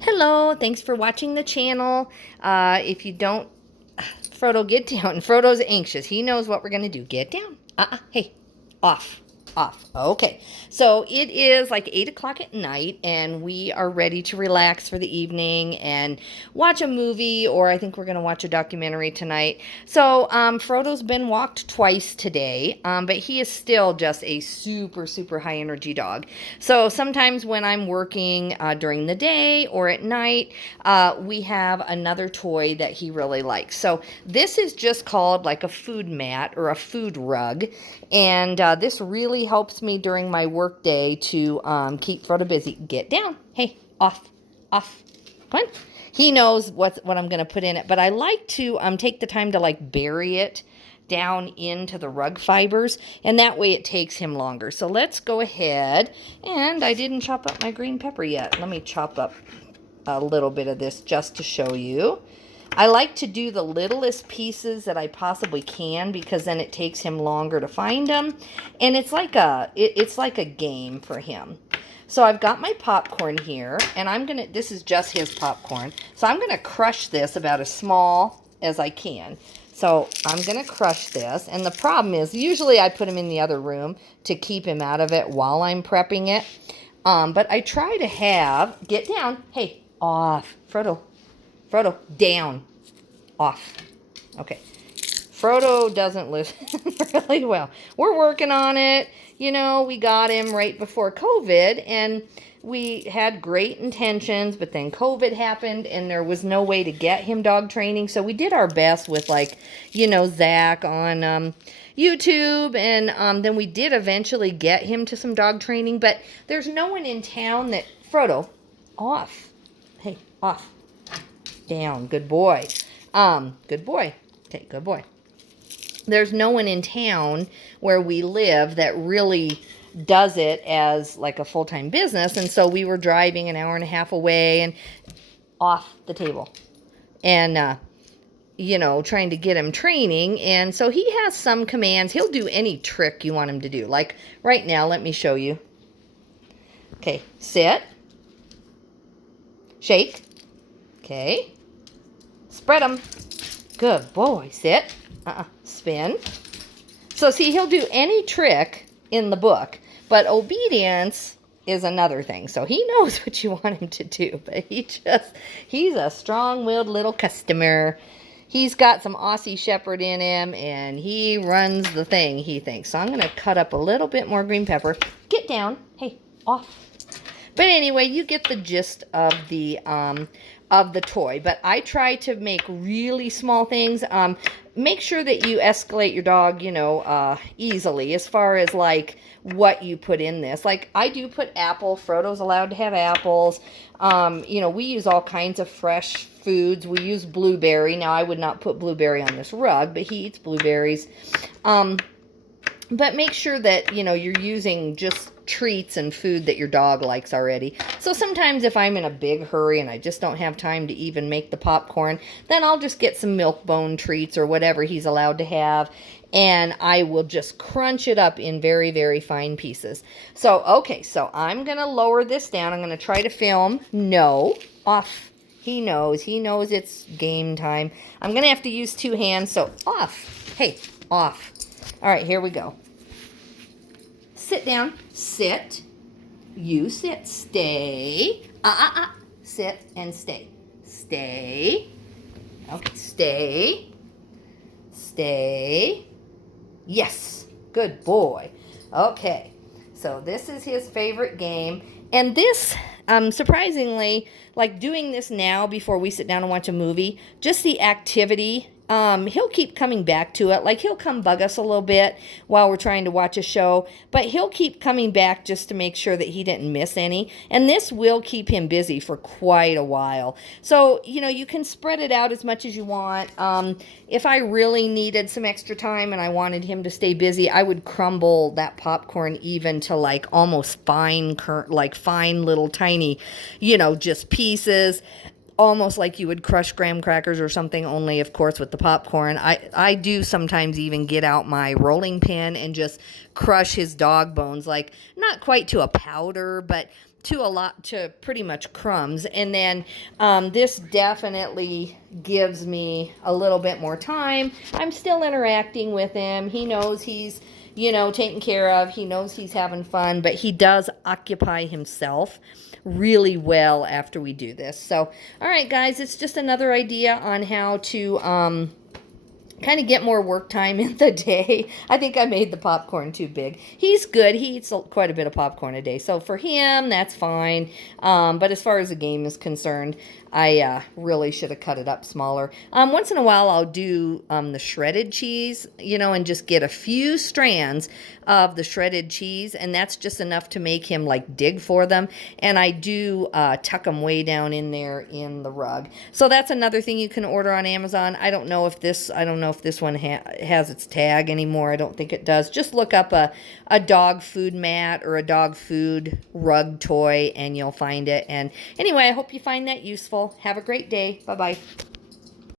Hello, thanks for watching the channel. If you don't, Frodo, get down. Frodo's anxious. He knows what we're going to do. Get down. Hey, off. Off. Okay. So it is like 8 o'clock at night, and we are ready to relax for the evening and watch a movie, or I think we're going to watch a documentary tonight. So Frodo's been walked twice today, but he is still just a super, super high energy dog. So sometimes when I'm working during the day or at night, we have another toy that he really likes. So this is just called like a food mat or a food rug, and this really helps me during my work day to keep Frodo busy. Get down. Hey, off. Off. Come on. He knows what I'm going to put in it, but I like to take the time to like bury it down into the rug fibers, and that way it takes him longer. So let's go ahead, and I didn't chop up my green pepper yet. Let me chop up a little bit of this just to show you. I like to do the littlest pieces that I possibly can, because then it takes him longer to find them, and it's like a game for him. So I've got my popcorn here, and this is just his popcorn, so I'm gonna crush this about as small as I can. So I'm gonna crush this, and the problem is usually I put him in the other room to keep him out of it while I'm prepping it, but I try to get down, hey, off, Frodo, down, off. Okay. Frodo doesn't listen really well. We're working on it. You know, we got him right before COVID, and we had great intentions, but then COVID happened, and there was no way to get him dog training. So we did our best with, like, Zach on YouTube, and then we did eventually get him to some dog training, but there's no one in town that... Frodo, off. Hey, off. Down. Good boy. Good boy. Okay, good boy. There's no one in town where we live that really does it as like a full-time business, and so we were driving an hour and a half away and off the table, and trying to get him training. And so he has some commands. He'll do any trick you want him to do. Like right now, let me show you. Okay, sit, shake. Okay, spread them. Good boy. Sit. Spin. So see, he'll do any trick in the book, but obedience is another thing. So he knows what you want him to do, but he's a strong-willed little customer. He's got some Aussie Shepherd in him, and he runs the thing, he thinks. So I'm going to cut up a little bit more green pepper. Get down. Hey, off. But anyway, you get the gist of the toy. But I try to make really small things. Make sure that you escalate your dog, easily as far as like what you put in this. Like I do put apple. Frodo's allowed to have apples. We use all kinds of fresh foods. We use blueberry. Now I would not put blueberry on this rug, but he eats blueberries. But make sure that, you're using just treats and food that your dog likes already. So sometimes if I'm in a big hurry and I just don't have time to even make the popcorn, then I'll just get some milk bone treats or whatever he's allowed to have, and I will just crunch it up in very, very fine pieces. So, okay, so I'm going to lower this down. I'm going to try to film. No, off. He knows it's game time. I'm going to have to use two hands, so off. Hey, off. All right, here we go. Sit down. Sit. You sit. Stay. Sit and stay. Stay. Okay, stay. Stay. Yes. Good boy. Okay, so this is his favorite game. And this, surprisingly, like doing this now before we sit down and watch a movie, just the activity, he'll keep coming back to it. Like he'll come bug us a little bit while we're trying to watch a show, but he'll keep coming back just to make sure that he didn't miss any. And this will keep him busy for quite a while. So, you can spread it out as much as you want. If I really needed some extra time and I wanted him to stay busy, I would crumble that popcorn even to like almost fine little tiny, just pieces. Almost like you would crush graham crackers or something, only of course with the popcorn. I do sometimes even get out my rolling pin and just crush his dog bones, like not quite to a powder, but to pretty much crumbs. And then this definitely gives me a little bit more time. I'm still interacting with him. He knows he's, you know, taken care of. He knows he's having fun, but he does occupy himself really well after we do this. So, all right, guys, it's just another idea on how to kind of get more work time in the day. I think I made the popcorn too big. He's good. He eats quite a bit of popcorn a day. So for him, that's fine. But as far as the game is concerned, I really should have cut it up smaller. Once in a while, I'll do the shredded cheese, you know, and just get a few strands of the shredded cheese. And that's just enough to make him like dig for them. And I do tuck them way down in there in the rug. So that's another thing you can order on Amazon. I don't know if this one has its tag anymore. I don't think it does. Just look up a dog food mat or a dog food rug toy and you'll find it. And anyway, I hope you find that useful. Have a great day. Bye-bye.